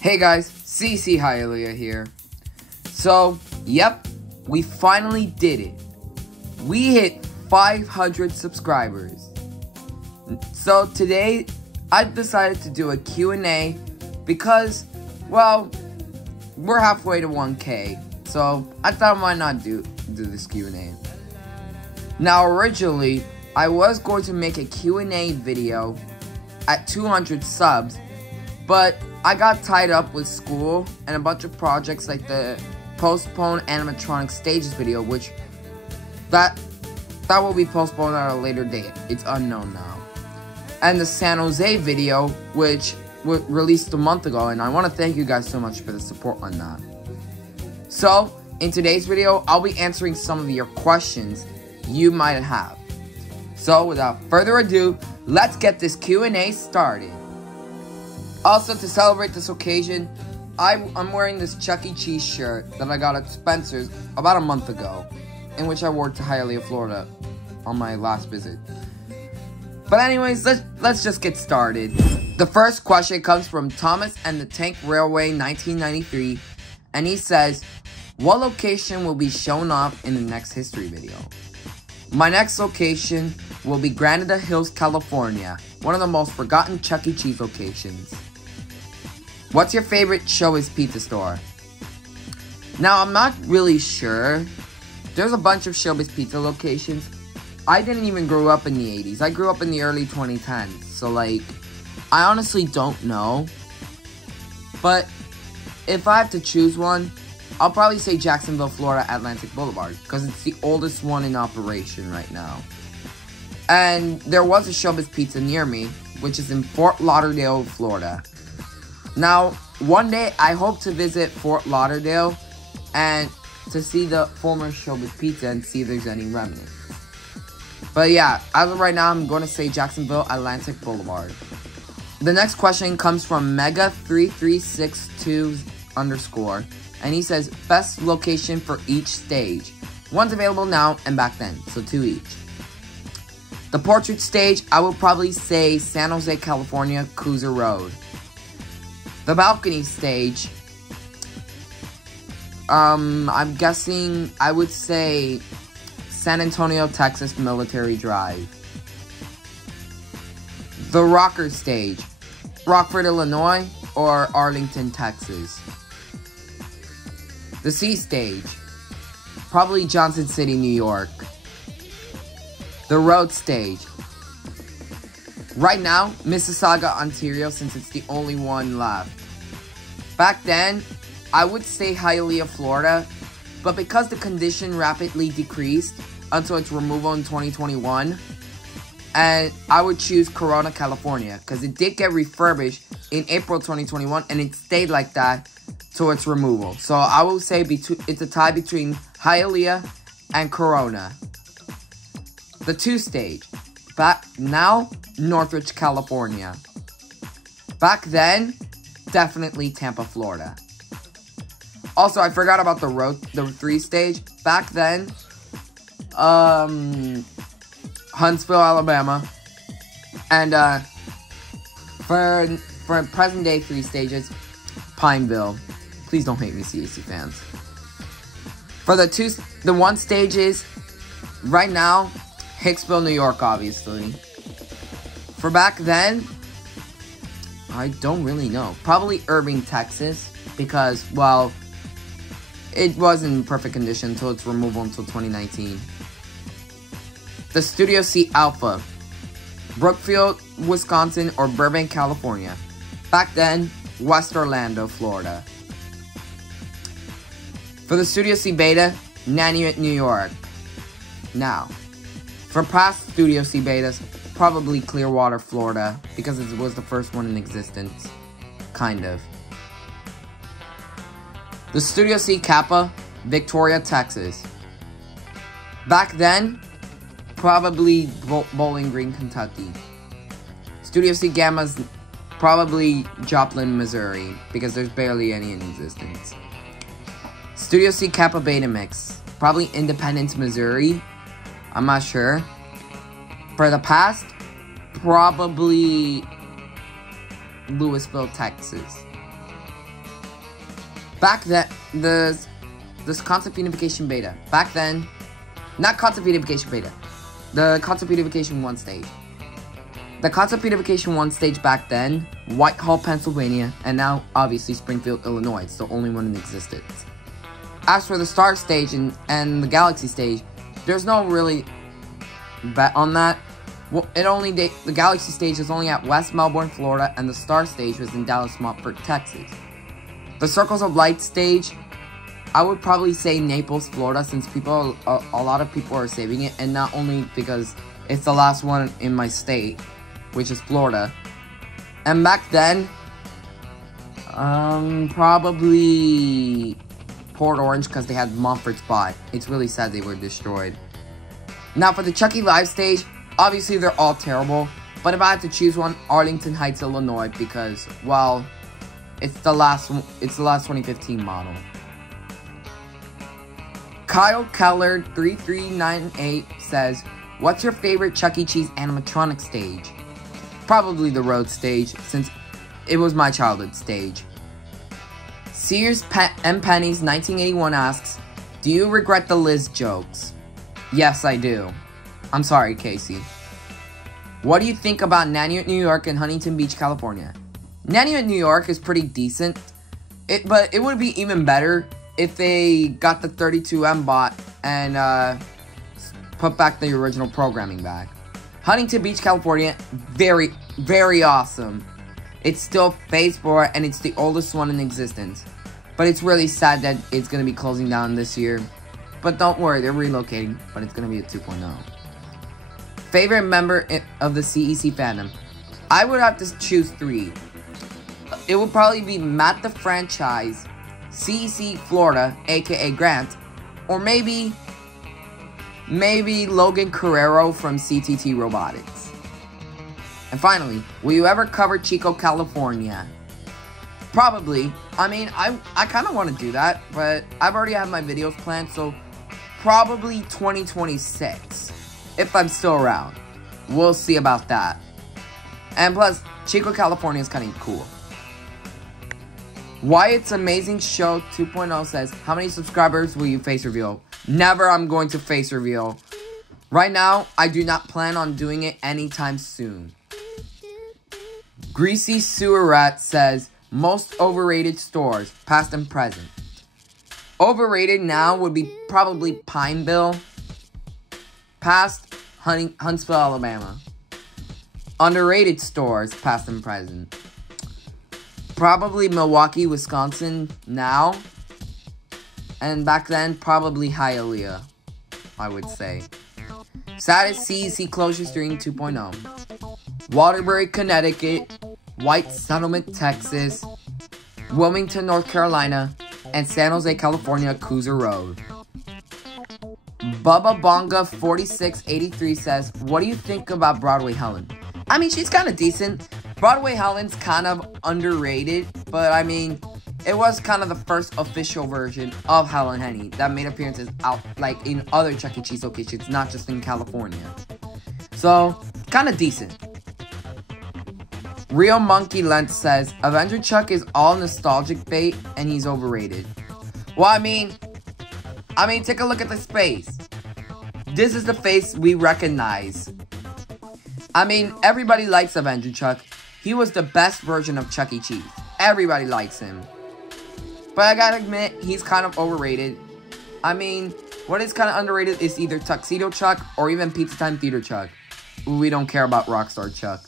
Hey guys, CEC Hialeah here. So, yep, we finally did it. We hit 500 subscribers. So today, I've decided to do a Q&A because, well, we're halfway to 1K. So, I thought why not do this Q&A. Now, originally, I was going to make a Q&A video at 200 subs, but I got tied up with school and a bunch of projects like the postponed animatronic stages video, which that will be postponed at a later date. It's unknown now. And the San Jose video, which was released a month ago, and I want to thank you guys so much for the support on that. So, in today's video, I'll be answering some of your questions you might have. So, without further ado, let's get this Q&A started. Also, to celebrate this occasion, I'm wearing this Chuck E. Cheese shirt that I got at Spencer's about a month ago, in which I wore to Hialeah, Florida on my last visit. But anyways, let's just get started. The first question comes from Thomas and the Tank Railway 1993, and he says, what location will be shown off in the next history video? My next location will be Granada Hills, California, one of the most forgotten Chuck E. Cheese locations. What's your favorite Showbiz pizza store? Now, I'm not really sure. There's a bunch of Showbiz pizza locations. I didn't even grow up in the 80s. I grew up in the early 2010s. So, like, I honestly don't know. But if I have to choose one, I'll probably say Jacksonville, Florida, Atlantic Boulevard, because it's the oldest one in operation right now. And there was a Showbiz Pizza near me, which is in Fort Lauderdale, Florida. Now, one day, I hope to visit Fort Lauderdale and to see the former Showbiz Pizza and see if there's any remnants. But yeah, as of right now, I'm going to say Jacksonville, Atlantic Boulevard. The next question comes from Mega3362_, and he says, best location for each stage. One's available now and back then, so 2 each. The portrait stage, I will probably say San Jose, California, Cruiser Road. The balcony stage, I'm guessing I would say San Antonio, Texas, Military Drive. The rocker stage, Rockford, Illinois, or Arlington, Texas. The C stage, probably Johnson City, New York. The road stage, right now, Mississauga, Ontario, since it's the only one left. Back then, I would say Hialeah, Florida, but because the condition rapidly decreased until its removal in 2021, and I would choose Corona, California, because it did get refurbished in April 2021, and it stayed like that till its removal. So I will say it's a tie between Hialeah and Corona. The 2 stage, back now, Northridge, California. Back then, definitely Tampa, Florida. Also, I forgot about the 3 stage. Back then, Huntsville, Alabama. And for present day 3 stages, Pineville. Please don't hate me, CEC fans. For the 1 stages, right now, Hicksville, New York, obviously. For back then, I don't really know. Probably Irving, Texas, because, well, it was in perfect condition until its removal until 2019. The Studio C Alpha, Brookfield, Wisconsin, or Burbank, California. Back then, West Orlando, Florida. For the Studio C Beta, Nanuet, New York. Now, for past Studio C Betas, probably Clearwater, Florida, because it was the first one in existence. Kind of. The Studio C Kappa, Victoria, Texas. Back then, probably Bowling Green, Kentucky. Studio C Gamma's probably Joplin, Missouri, because there's barely any in existence. Studio C Kappa Beta Mix, probably Independence, Missouri. I'm not sure. For the past, probably Louisville, Texas. Back then, this concept unification beta. Back then, not concept unification beta. The concept unification 1 stage. The concept unification 1 stage back then, Whitehall, Pennsylvania, and now obviously Springfield, Illinois. It's the only one in existence. As for the Star stage and the Galaxy stage, there's no really bet on that. Well, the Galaxy stage is only at West Melbourne, Florida, and the Star stage was in Dallas-Montfort, Texas. The Circles of Light stage, I would probably say Naples, Florida, since a lot of people are saving it, and not only because it's the last one in my state, which is Florida. And back then, probably Port Orange, because they had Montfort Spot. It's really sad they were destroyed. Now for the Chucky Live stage, obviously they're all terrible, but if I had to choose one, Arlington Heights, Illinois, because, well, it's the last 2015 model. Kyle Keller 3398 says, what's your favorite Chuck E. Cheese animatronic stage? Probably the Road stage, since it was my childhood stage. Sears M. Penny's 1981 asks, do you regret the Liz jokes? Yes, I do. I'm sorry, Casey. What do you think about Nanny at New York and Huntington Beach, California? Nanny at New York is pretty decent, but it would be even better if they got the 32M bot and put back the original programming back. Huntington Beach, California, very, very awesome. It's still Phase 4 and it's the oldest one in existence. But it's really sad that it's going to be closing down this year. But don't worry, they're relocating, but it's going to be a 2.0. Favorite member of the CEC fandom? I would have to choose 3. It would probably be Matt the Franchise, CEC Florida, aka Grant, or maybe Logan Carrero from CTT Robotics. And finally, will you ever cover Chico, California? Probably. I mean, I kind of want to do that, but I've already had my videos planned, so probably 2026. If I'm still around. We'll see about that. And plus, Chico, California is kind of cool. Wyatt's Amazing Show 2.0 says, how many subscribers will you face reveal? Never I'm going to face reveal. Right now, I do not plan on doing it anytime soon. Greasy Sewer Rat says, most overrated stores, past and present. Overrated now would be probably Pineville. Past, Huntsville, Alabama. Underrated stores, past and present. Probably Milwaukee, Wisconsin now. And back then, probably Hialeah, I would say. Saddest CEC closures during 2.0. Waterbury, Connecticut. White Settlement, Texas. Wilmington, North Carolina. And San Jose, California, Cruiser Road. Bubba Bonga 4683 says, what do you think about Broadway Helen? I mean, she's kind of decent. Broadway Helen's kind of underrated, but I mean, it was kind of the first official version of Helen Henny that made appearances out, like, in other Chuck E. Cheese locations, not just in California. So, kind of decent. Real Monkey Lent says, Avenger Chuck is all nostalgic bait, and he's overrated. Well, I mean, take a look at this face. This is the face we recognize. I mean, everybody likes Avenger Chuck. He was the best version of Chuck E. Cheese. Everybody likes him. But I gotta admit, he's kind of overrated. I mean, what is kind of underrated is either Tuxedo Chuck or even Pizza Time Theater Chuck. We don't care about Rockstar Chuck.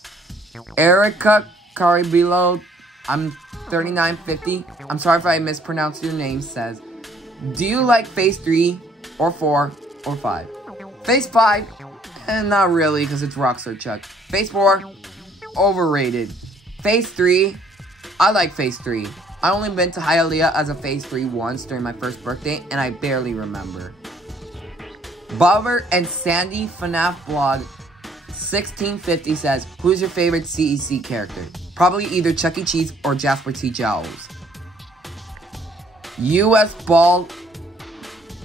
Erica Caribilo, I'm 3950. I'm sorry if I mispronounced your name, says, do you like Phase 3 or 4 or 5? Phase 5, not really, because it's Rockstar Chuck. Phase 4, overrated. Phase 3, I like Phase 3. I only been to Hialeah as a Phase 3 once during my first birthday, and I barely remember. Bobber and Sandy FNAF Blog 1650 says, who's your favorite CEC character? Probably either Chuck E. Cheese or Jasper T. Jowls. US Ball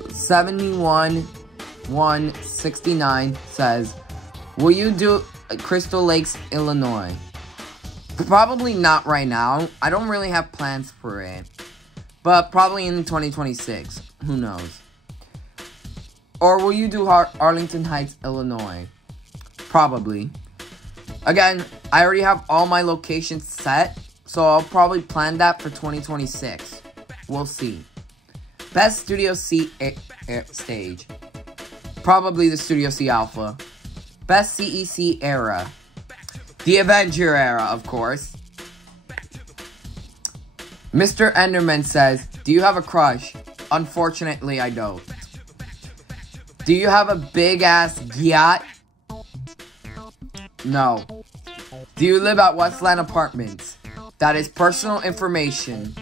71169 says, will you do Crystal Lakes, Illinois? Probably not right now. I don't really have plans for it. but probably in 2026. Who knows? Or will you do Arlington Heights, Illinois? Probably. Again, I already have all my locations set, so I'll probably plan that for 2026. We'll see. Best Studio C stage. Probably the Studio C Alpha. Best CEC era. The Avenger era, of course. Mr. Enderman says, do you have a crush? Unfortunately, I don't. Do you have a big-ass yacht? No. Do you live at Westland Apartments? That is personal information.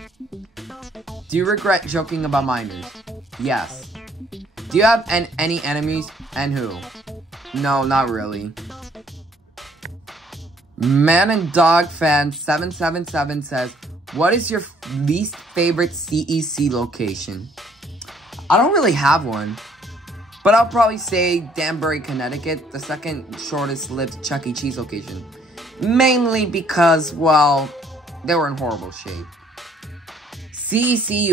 Do you regret joking about minors? Yes. Do you have any enemies, and who? No, not really. Man and Dog Fan 777 says, what is your least favorite CEC location? I don't really have one, but I'll probably say Danbury, Connecticut, the second shortest lived Chuck E. Cheese location. Mainly because, well, they were in horrible shape. CEC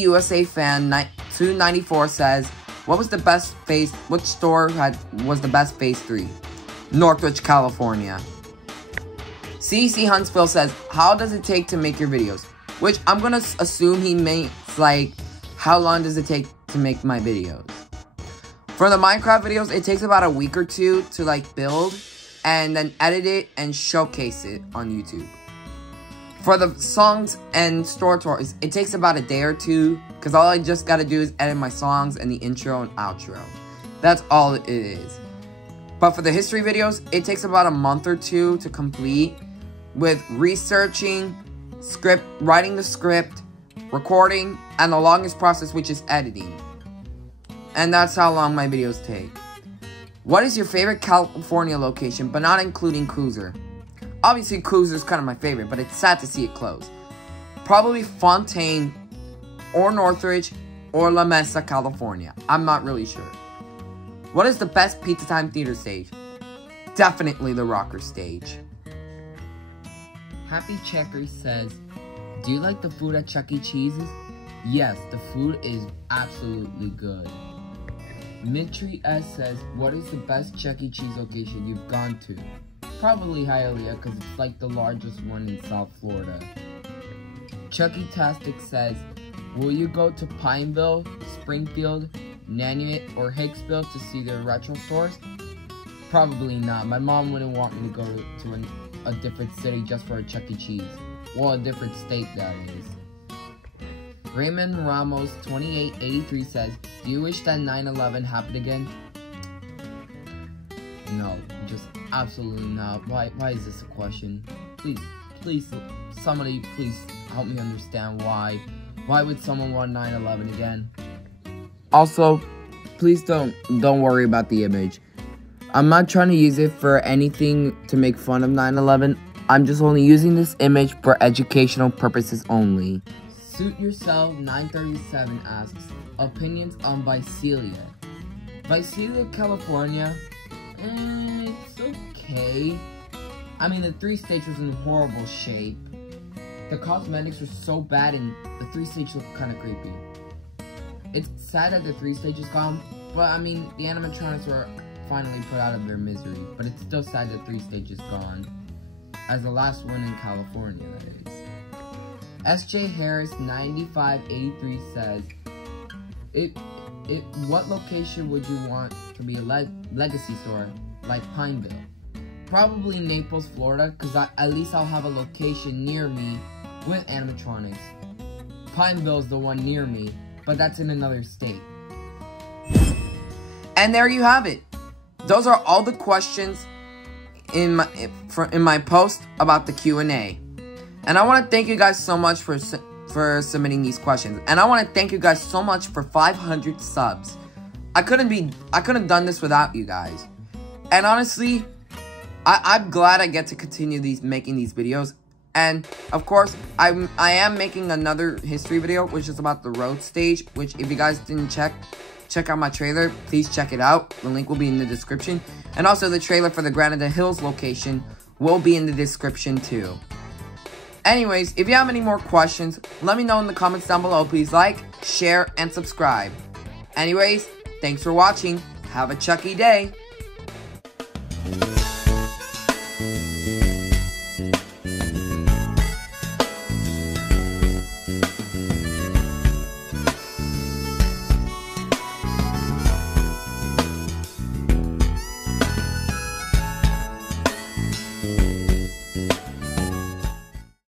USA Fan 294 says, which store was the best phase 3? Northridge, California. CEC Huntsville says, how does it take to make your videos? Which I'm gonna assume he means, like, how long does it take to make my videos? For the Minecraft videos, it takes about a week or two to, like, build, and then edit it and showcase it on YouTube. For the songs and store tours, it takes about a day or two, because all I just gotta do is edit my songs and the intro and outro. That's all it is. But for the history videos, it takes about a month or two to complete, with researching, writing the script, recording, and the longest process, which is editing. And that's how long my videos take. What is your favorite California location, but not including Cruiser? Obviously, Cruiser is kind of my favorite, but it's sad to see it close. Probably Fontaine, or Northridge, or La Mesa, California. I'm not really sure. What is the best Pizza Time Theater stage? Definitely the Rocker stage. Happy Checkers says, do you like the food at Chuck E. Cheese's? Yes, the food is absolutely good. Mitri S says, what is the best Chuck E. Cheese location you've gone to? Probably Hialeah, because it's like the largest one in South Florida. Chucky Tastic says, will you go to Pineville, Springfield, Nanuet, or Hicksville to see their retro stores? Probably not. My mom wouldn't want me to go to a different city just for a Chuck E. Cheese. Well, a different state, that is. Raymond Ramos 2883 says, do you wish that 9/11 happened again? No, just absolutely not. Why is this a question? Please, somebody please help me understand why. Why would someone want 9/11 again? Also, please don't worry about the image. I'm not trying to use it for anything to make fun of 9/11. I'm just only using this image for educational purposes only. Suit Yourself 937 asks, opinions on Visalia. Visalia, California, it's okay. I mean, the 3-stage was in horrible shape. The cosmetics were so bad and the 3-stage looked kind of creepy. It's sad that the 3-stage is gone, but I mean, the animatronics were finally put out of their misery. But it's still sad that 3-stage is gone. As the last one in California, that is. SJ Harris 9583 says, what location would you want to be a legacy store, like Pineville? Probably Naples, Florida, because at least I'll have a location near me with animatronics. Pineville's the one near me, but that's in another state. And there you have it. Those are all the questions in my post about the Q&A. And I want to thank you guys so much for submitting these questions. And I want to thank you guys so much for 500 subs. I couldn't have done this without you guys. And honestly, I'm glad I get to continue making these videos. And of course, I am making another history video, which is about the road stage. Which, if you guys didn't check out my trailer, please check it out. The link will be in the description. And also the trailer for the Granada Hills location will be in the description too. Anyways, if you have any more questions, let me know in the comments down below. Please like, share, and subscribe. Anyways, thanks for watching. Have a Chucky day.